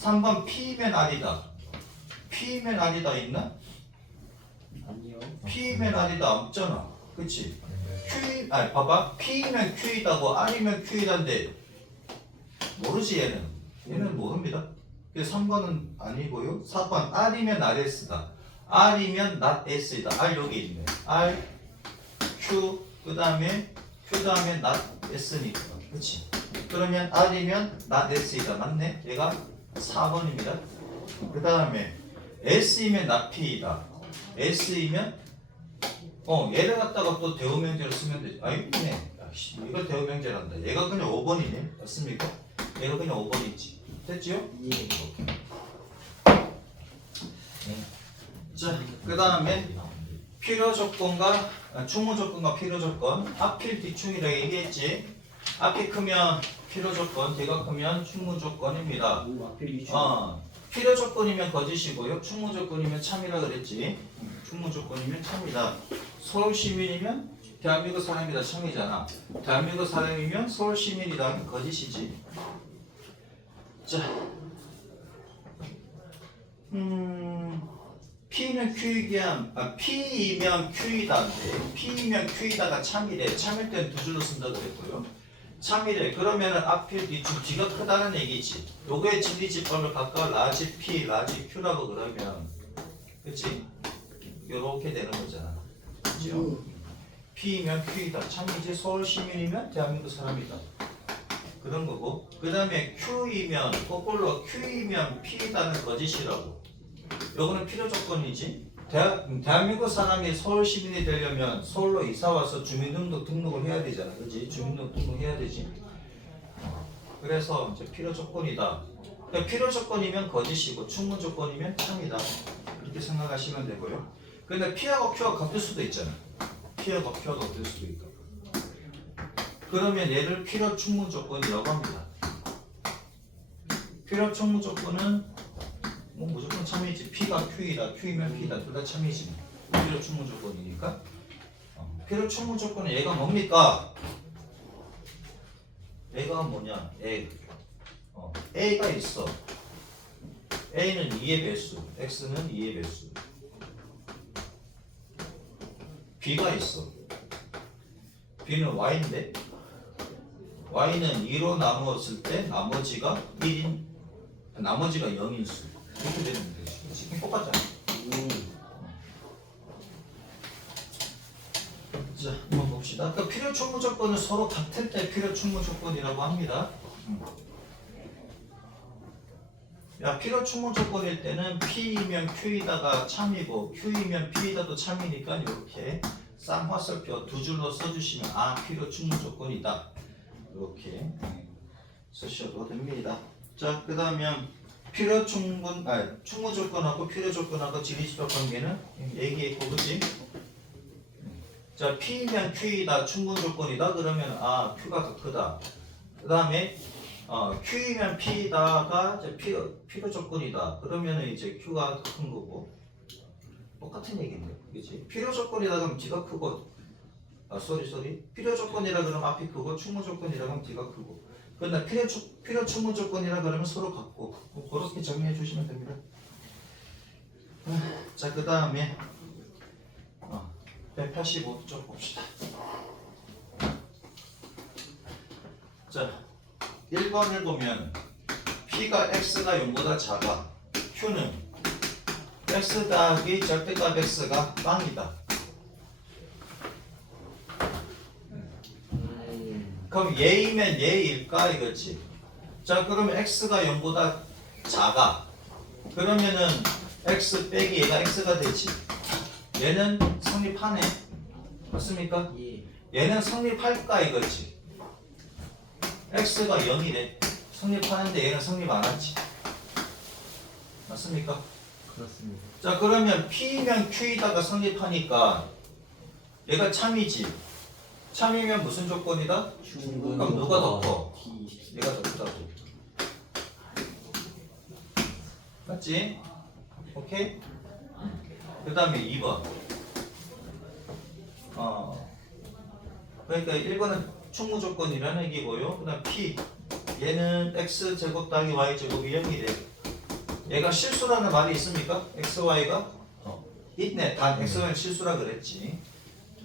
3번 P이면 R이다. P이면 R이다 있나? 아니요. P이면 R이다 없잖아. 그치? Q, 아니 봐봐. P이면 Q이다고 R이면 Q이다인데 모르지 얘는. 얘는 모릅니다. 그래서 3번은 아니고요. 4번 R이면 RS다. R이면 not S이다. R 여기 있네. R, Q, 그 다음에 Q 다음에 not S니까. 그치? 그러면 R이면 not S이다. 맞네? 얘가 4번입니다. 그 다음에 S이면 not P이다. S이면 얘를 갖다가 또 대우명제로 쓰면 되지. 아니네. 이거 대우명제란다. 얘가 그냥 5번이네. 맞습니까? 얘가 그냥 5번이지. 됐지요? 예. 자, 그 다음에 필요 조건과 충무 조건과 필요 조건. 앞필 뒤충이라고 얘기했지. 앞이 크면 필요 조건, 뒤가 크면 충무 조건입니다. 앞에 위치. 필요 조건이면 거짓이고요. 충무 조건이면 참이라 그랬지. 충무 조건이면 참이다. 서울 시민이면 대한민국 사람이다. 참이잖아. 대한민국 사람이면 서울 시민이다. 거짓이지. 자, P는 Q이면 P이면 Q이다인데 P이면 Q이다가 참이래. 참일 땐 두 줄로 쓴다 그랬고요. 참이래. 그러면은 앞필 뒤축 뒤가 크다는 얘기지. 요거의 진리집합을 각각 라지 P, 라지 Q라고 그러면, 그치? 요렇게 되는 거잖아. 그죠? P이면 Q이다. 참이지. 서울 시민이면 대한민국 사람이다. 그런 거고. 그 다음에 Q이면 거꾸로 Q이면 P이다는 거짓이라고. 요거는 필요 조건이지. 대한민국 사람이 서울 시민이 되려면 서울로 이사와서 주민등록을 해야 되잖아. 그렇지? 주민등록 해야 되지. 그래서 이제 필요 조건이다. 그러니까 필요 조건이면 거짓이고 충분 조건이면 참이다. 이렇게 생각하시면 되고요. 근데 P하고 Q가 같을 수도 있잖아. P하고 Q가 같을 수도 있다. 그러면 얘를 필요 충분 조건이라고 합니다. 필요 충분 조건은 뭐 무조건 참이지. P가 Q이다. Q이면 P다. 둘 다 참이지. 필요 충분 조건이니까. 필요 충분 조건은 얘가 뭡니까? A가 뭐냐? A가 있어. A는 2의 배수, X는 2의 배수. B가 있어. B는 Y인데 Y는 2로 나누었을 때 나머지가 1인 나머지가 0인 수. 이렇게 되는 거지. 지금 똑같잖아. 자, 한번 봅시다. 아까 필요 충분 조건은 서로 같을 때 필요 충분 조건이라고 합니다. 야, 필요 충분 조건일 때는 P이면 Q이다가 참이고 Q이면 P이다도 참이니까 이렇게 쌍화살표 두 줄로 써주시면 아, 필요 충분 조건이다. 이렇게 쓰셔도 됩니다. 자, 그 다음에 필요 충분, 충분 조건하고 필요 조건하고 지리지적 관계는 얘기했고, 그치? 자, P면 Q이다, 충분 조건이다. 그러면 아, Q가 더 크다. 그 다음에 Q이면 P다가 이제 필요 조건이다. 그러면 이제 Q가 더 큰 거고 똑같은 얘기인데, 그렇지? 필요 조건이다 그러면 D가 크고, 필요 조건이라 그러면 앞이 크고, 충분 조건이라 그러면 D가 크고. 그러나 필요 충분 조건이라 그러면 서로 같고, 그렇게 정리해 주시면 됩니다. 자, 그 다음에 185쪽 봅시다. 자, 1번을 보면 P가 X가 0보다 작아. Q는 X 더하기 절대값 X가 빵이다. 그럼 얘이면 얘일까 이거지. 자, 그러면 X가 0보다 작아. 그러면은 X 빼기 얘가 X가 되지. 얘는 성립하네. 맞습니까? 예. 얘는 성립할까 이거지. X가 0이래. 성립하는데 얘는 성립 안 하지. 맞습니까? 그렇습니다. 자, 그러면 P면 Q이다가 성립하니까 얘가 참이지. 참이면 무슨 조건이다? 충분. 그럼 누가 더 커? D. 얘가 더 크다고. 맞지? 오케이? 그 다음에 2번. 그러니까 1번은 충분 조건이라는 얘기고요. 그 다음 P. 얘는 X제곱 더하기 Y제곱이 0이래. 얘가 실수라는 말이 있습니까? XY가? 있네. 단 XY는 실수라 그랬지.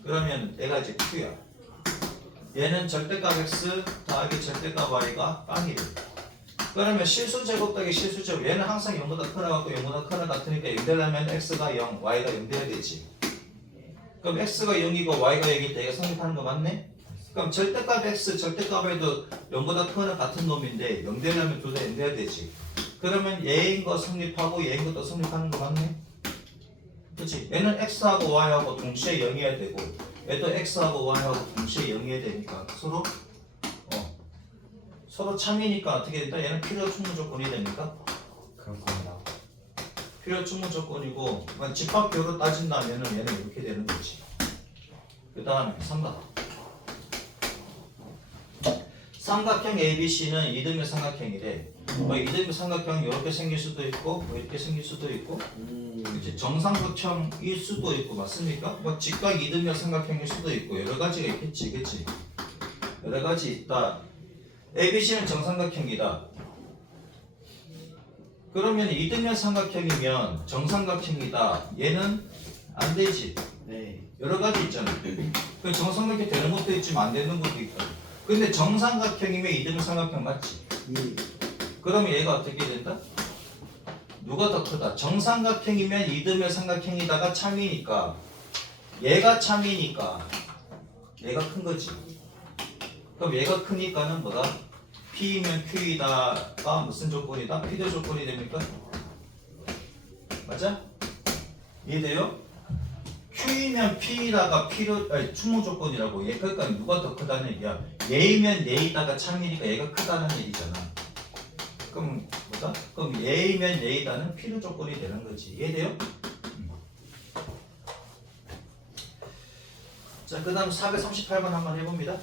그러면 얘가 이제 Q야. 얘는 절대값 X 더하기 절대값 Y가 빵이래. 그러면 실수제곱 더하기 실수제곱. 얘는 항상 0보다 크나갖고 0보다 크나 같으니까 0 되려면 X가 0, Y가 0 돼야 되지. 그럼 X가 0이고 Y가 0일 때 얘가 성립하는 거 맞네? 그럼 절대값 X, 절대값 Y도 0보다 크나 같은 놈인데 0 되려면 둘 다 0 돼야 되지. 그러면 얘인 거 성립하고 얘인 것도 성립하는 거 맞네? 그치? 얘는 X하고 Y하고 동시에 0이어야 되고 얘도 X하고 Y하고 동시에 0이어야 되니까 서로 참이니까 어떻게 된다? 얘는 필요 충분 조건이 됩니까? 그렇습니다. 필요 충분 조건이고 집합교로 따진다면 얘는 이렇게 되는 거지. 그 다음에 3번. 삼각형 ABC는 이등변 삼각형이래. 이등변 삼각형 이렇게 생길 수도 있고 이렇게 생길 수도 있고 그치? 정삼각형일 수도 있고 맞습니까? 직각 이등변 삼각형일 수도 있고 여러 가지가 있겠지, 그치? 여러 가지 있다. ABC는 정삼각형이다. 그러면 이등변 삼각형이면 정삼각형이다. 얘는 안 되지. 네. 여러 가지 있잖아. 그 정삼각형 되는 것도 있지만 안 되는 것도 있고. 근데 정삼각형이면 이등변 삼각형 맞지? 예. 그러면 얘가 어떻게 된다? 누가 더 크다? 정삼각형이면 이등변 삼각형이다가 참이니까 얘가 참이니까 얘가 큰 거지. 그럼 얘가 크니까는 뭐다? P면 Q이다가 무슨 조건이다? 필요 조건이 됩니까? 맞아? 이해돼요? Q이면 P이다가 충분 조건이라고. 얘 그러니까 누가 더 크다는 얘기야. 얘이면 얘이다가 참이니까 얘가 크다는 얘기잖아. 그럼 뭐다? 그럼 얘이면 얘이다는 필요 조건이 되는 거지. 이해돼요? 자, 그 다음 438번 한번 해봅니다.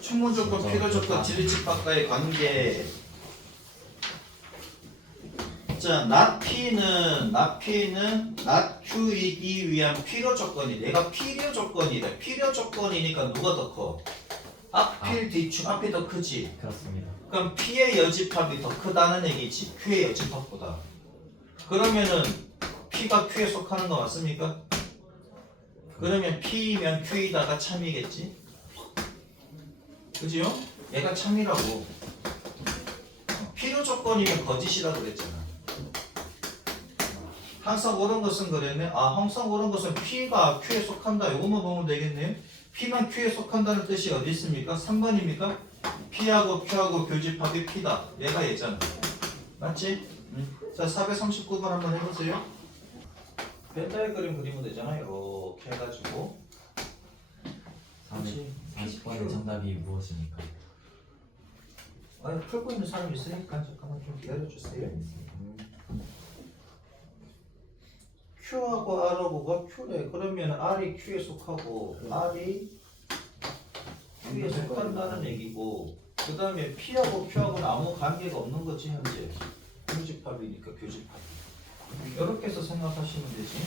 충분 조건, 필요 조건, 지리집합과의 관계. 자, not P는 not Q이기 위한 필요 조건이. 얘가 필요 조건이래. 필요 조건이니까 누가 더 커? 앞필 뒤축 앞이 더 크지. 그렇습니다. 그럼 P의 여집합이 더 크다는 얘기지. Q의 여집합보다. 그러면은 P가 Q에 속하는 거 맞습니까? 그러면 P면 Q이다가 참이겠지. 그지요? 얘가 참이라고. 필요 조건이면 거짓이라고 그랬잖아. 항상 옳은 것은 그랬네. 아, 항상 옳은 것은 P가 Q에 속한다. 이것만 보면 되겠네요. P만 Q에 속한다는 뜻이 어디 있습니까? 3번입니까? P하고 Q하고 교집합이 P다. 얘가 얘잖아. 맞지? 자, 439번 한번 해보세요. 벤다이 그림 그리면 되잖아. 이렇게 해가지고. 40번의 정답이 무엇입니까? 아, 풀고 있는 사람 있으니까 잠깐만 좀 기다려주세요. Q하고 R하고가 Q래. 그러면 R이 Q에 속하고 R이 Q에 속한다는 얘기고, 그 다음에 P하고 Q하고는 아무 관계가 없는 거지 현재. 교집합이니까 교집합. 이렇게 해서 생각하시면 되지.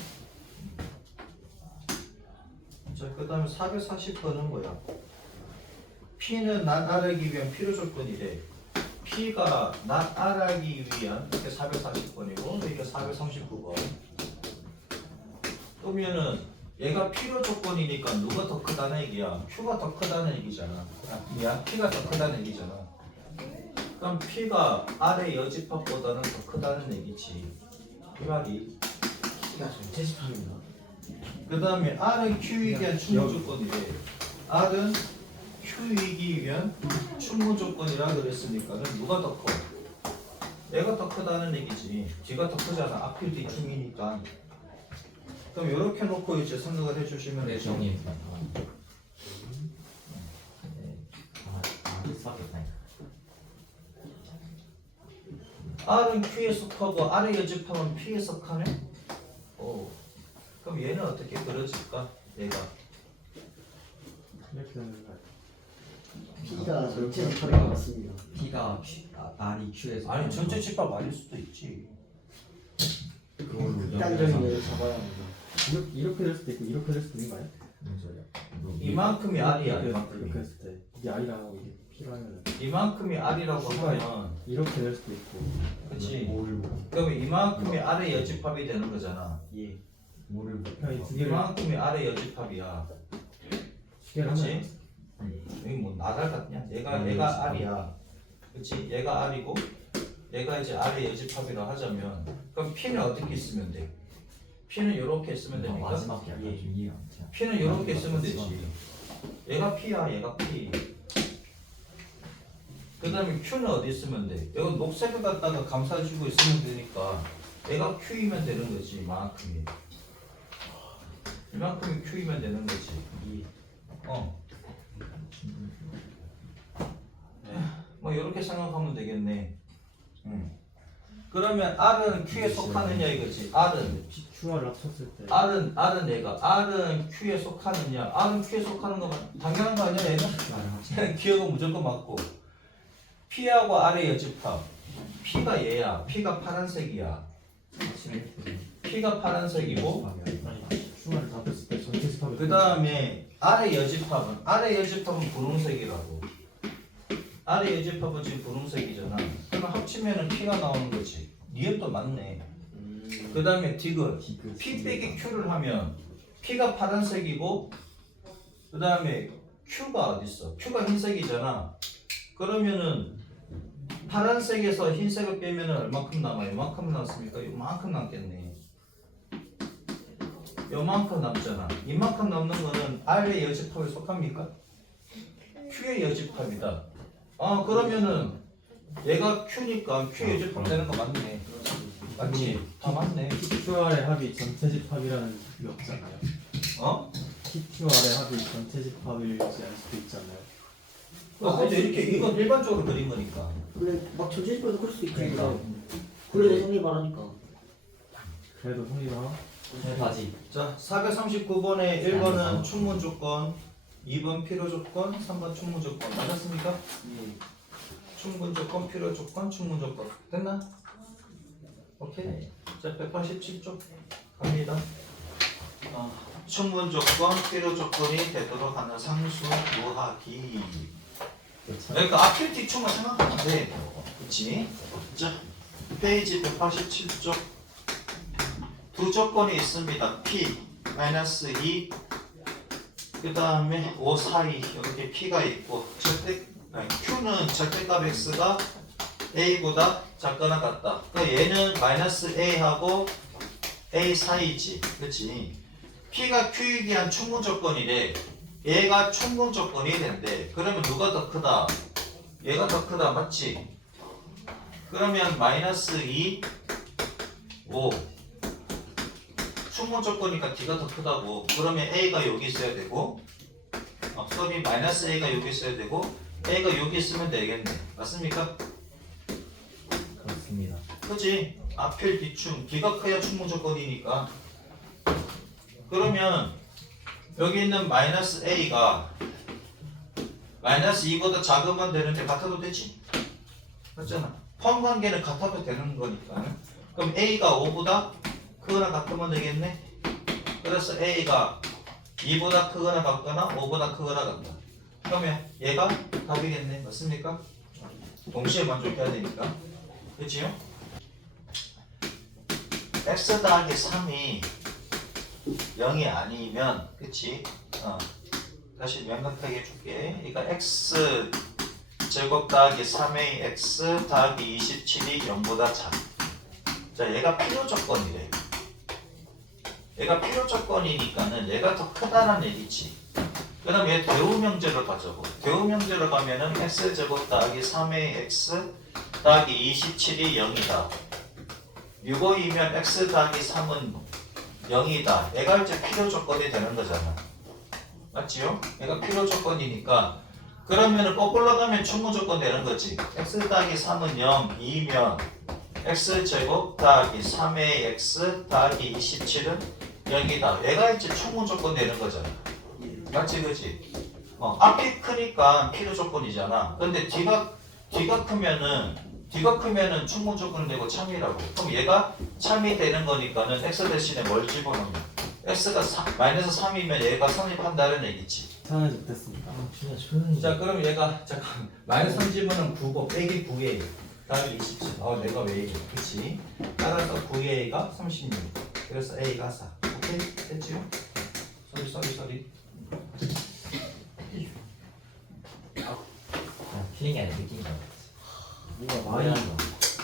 자, 그 다음에 440번은 뭐야? P는 난 R하기 위한 필요 조건이래. P가 난 R하기 위한, 이게 440번이고 이게 439번. 그러면은 얘가 필요 조건이니까 누가 더 크다는 얘기야? Q가 더 크다는 얘기잖아. 야, P가 더 크다는 얘기잖아. 그럼 P가 R의 여집합보다는 더 크다는 얘기지. 이 말이. P가 전체 집합입니다. 그 다음에 R은 Q이기 위한 충분 조건이래. R은 Q이기 위한 충분 조건이라 그랬으니까는 누가 더 커? 얘가 더 크다는 얘기지. 뒤가 더 크잖아. 앞이 뒤충이니까. 그럼 이렇게 놓고 이제 생각을 해주시면 되죠. 형님. 수학했다. R은 Q에 속하고 R의 여집합은 P에 속하네? 오. 그럼 얘는 어떻게 그려질까? 얘가. 이렇게 되는 거야. P가 전체 집합이 맞습니다. P가 R이 Q에서 아니 전체 집합 아닐 수도 있지. 그걸로 극단적인 예를 잡아야 합니다. 이렇게 될 수도 있고 이렇게 될 수도 있는 거 아니야? 무슨 소리야? 이만큼이 R이야. 이렇게 이만큼이. 했을 때 이게 R이랑 하고 이게 P라면 이만큼이 R이라고 하면 이렇게 될 수도 있고 그치. 뭐를 그러면 이만큼이 R의 여집합이 되는 거잖아. 예. 뭐를 그냥 두 개를 이만큼이 R의 여집합이야. 두 개를 그치? 하면 여기 뭐 나달 같냐? 얘가 R이야. 그치? 얘가 R이고 얘가 이제 R의 여집합이라 하자면 그럼 P는 어떻게 쓰면 돼? P는 이렇게 쓰면 되니까 마지막 게 약간 좀 이해가 안 돼. P는 이렇게 쓰면 되지. 얘가 P야, 얘가 P. 그 다음에 Q는 어디 쓰면 돼? 이거 녹색을 갖다가 감싸주고 있으면 되니까 얘가 Q이면 되는 거지, 이만큼이. 이만큼이 Q이면 되는 거지. 뭐 이렇게 생각하면 되겠네. 그러면 R은 Q에 속하느냐 이거지. QR을 합쳤을 때 R은 얘가 R은 Q에 속하느냐? R은 Q에 속하는 거 당연한 거 아니야 얘는? 얘는 기억은 무조건 맞고. P하고 R의 여집합. P가 얘야. P가 파란색이야. P가 파란색이고 아니 QR을 다 합쳤을 때 전체 집합이 그 다음에 R의 여집합은 분홍색이라고. R의 여집합은 지금 분홍색이잖아. 그러면 합치면은 P가 나오는 거지. 니은 맞네. 그 다음에 디귿. P 빼기 Q를 하면 P가 파란색이고 그 다음에 Q가 어딨어? Q가 흰색이잖아. 그러면은 파란색에서 흰색을 빼면은 얼마큼 남아요? 이만큼 남습니까? 이만큼 남겠네. 요만큼 남잖아. 이만큼 남는 거는 R의 여집합에 속합니까? Q의 여집합이다. 아 그러면은 얘가 Q니까 Q의 여집합 되는 거 맞네. 맞지? 다 맞네. QR의 합이 전체 집합이라는 게 없잖아요. 어? QR의 합이 전체 집합이지 않을 수도 있잖아요. 근데 이렇게 이건 일반적으로 그린 거니까. 원래 막 전체 집합도 그럴 수 있지. 그러니까. 그래도 성립 말하니까. 그래도 성립하 바지. 자, 439번에 1번은 충분 조건, 2번 필요 조건, 3번 충분 조건. 맞았습니까? 충분 조건, 필요 조건, 충분 조건. 됐나? 오케이. 자, 187쪽 갑니다. 충분 조건, 필요 조건이 되도록 하는 상수 구하기. 그러니까 앞뒤 뒤쪽만 생각하면 돼. 그치? 자, 페이지 187쪽. 두 조건이 있습니다. P, -2, 그 다음에 5 사이, 이렇게 P가 있고, Q는 절대값 X가 A보다 작거나 같다. 그러니까 얘는 -A하고 A 사이지. 그치? P가 Q에 대한 충분 조건이래. 얘가 충분 조건이 된대. 그러면 누가 더 크다? 얘가 더 크다. 맞지? 그러면 -2, 5. 충분 조건이니까 D가 더 크다고. 그러면 A가 여기 있어야 되고, -A가 여기 있어야 되고, A가 여기 있으면 되겠네. 맞습니까? 그렇습니다. 그치? 앞필 뒤충. D가 커야 충분 조건이니까. 그러면 여기 있는 -A가 -2보다 작으면 되는데 같아도 되지? 맞잖아. 포함 관계는 같아도 되는 거니까. 그럼 A가 5보다 크거나 같으면 되겠네? 그래서 A가 2보다 크거나 같거나 5보다 크거나 같다. 그러면 얘가 답이겠네. 맞습니까? 동시에 만족해야 되니까. 그치요? x 더하기 3이 0이 아니면, 그치? 다시 명확하게 해줄게. 그러니까 x 제곱 더하기 3의 x 더하기 27이 0보다 작아. 자, 얘가 필요 조건이래. 얘가 필요 조건이니까는 얘가 더 크다는 얘기지. 그 다음에 얘 대우명제로 가자고. 대우명제로 가면은 x 제곱 더하기 3의 x 더하기 27이 0이다. 6호이면 x 더하기 3은 0이다. 얘가 이제 필요 조건이 되는 거잖아. 맞지요? 얘가 필요 조건이니까. 그러면은 거꾸로 가면 충분 조건 되는 거지. x 더하기 3은 0, 2면 x 제곱 더하기 3의 x 더하기 27은 0이다. 얘가 이제 충분 조건 되는 거잖아. 맞지, 그지? 앞이 크니까 필요 조건이잖아. 근데 뒤가 크면은 충분 조건이 되고 참이라고. 그럼 얘가 참이 되는 거니까는 x 대신에 뭘 집어넣으면 x가 -3이면 얘가 성립한다는 얘기지. 상을 못했습니다. 진짜 조용히. 자, 그럼 얘가 잠깐 -3 집어넣으면 9고 빼기 9a 더하기 27. 내가 왜 이래? 그치? 따라서 9a가 36. 그래서 a가 4. 오케이? 됐지요? 쏘리. 필링이 아니라 느낀 거. 뭔가 많이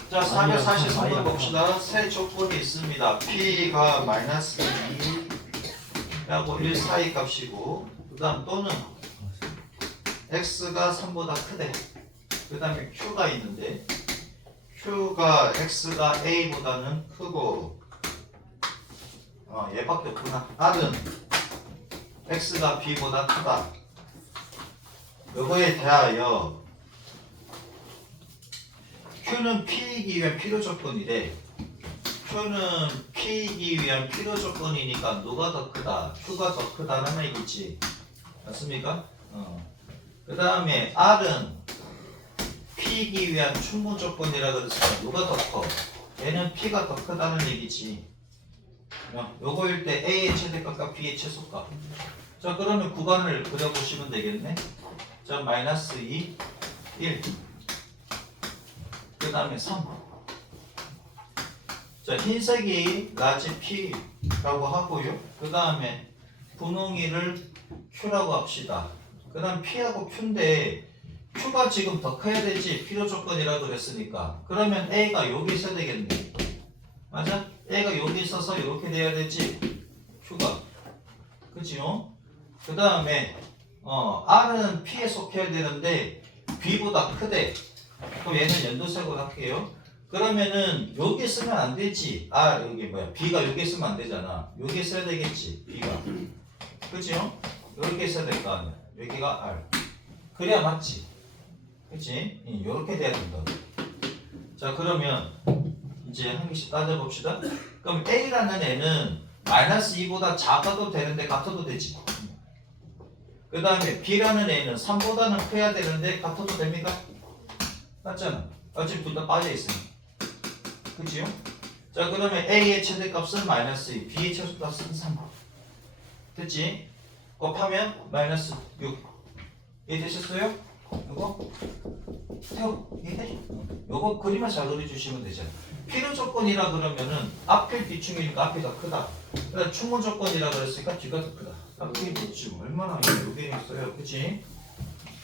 자, 443번 봅시다. 세 조건이 있습니다. P가 -2하고 1 사이 값이고, 그 다음 또는 X가 3보다 크대. 그 다음에 Q가 있는데, Q가 X가 A보다는 크고, 얘밖에 없구나. R은 X가 B보다 크다. 요거에 대하여 Q는 P이기 위한 필요 조건이래. Q는 P이기 위한 필요 조건이니까 누가 더 크다? Q가 더 크다는 얘기지. 맞습니까? 그 다음에 R은 P이기 위한 충분 조건이라 그랬으니까 누가 더 커? 얘는 P가 더 크다는 얘기지. 요거일 때 A의 최대값과 B의 최소값. 자, 그러면 구간을 그려보시면 되겠네. 자, -2, 1. 그 다음에 3. 자, 흰색이 라지 P라고 하고요. 그 다음에 분홍이를 Q라고 합시다. 그 다음 P하고 Q인데 Q가 지금 더 커야 되지. 필요 조건이라 그랬으니까. 그러면 A가 여기 있어야 되겠네. 맞아? A가 여기 있어서 이렇게 돼야 되지. Q가. 그치요? 그 다음에 R은 P에 속해야 되는데 B보다 크대. 그럼 얘는 연두색으로 할게요. 그러면은 여기 쓰면 안 되지. 여기 B가 여기 쓰면 안 되잖아. 여기 써야 되겠지. B가. 그치요? 이렇게 써야 될 거 아니야. 여기가 R. 그래야 맞지. 그치? 이렇게 돼야 된다. 자, 그러면 이제 한 개씩 따져봅시다. 그럼 A라는 애는 -2보다 작아도 되는데 같아도 되지. 그 다음에 B라는 애는 3보다는 커야 되는데 같아도 됩니까? 맞잖아. 어차피 둘 다 빠져있으니. 그치요? 자, 그러면 A의 최대값은 -2, B의 최소값은 3. 됐지? 곱하면 -6. 이해되셨어요? 이거 태워 이해돼? 요거 그림만 잘 그려주시면 되잖아. 필요 조건이라 그러면은 앞에 비충이니까 앞이 더 크다. 그러니까 충분 조건이라 그랬으니까 뒤가 더 크다. 앞에 비충 얼마나 요게 있어요, 그렇지?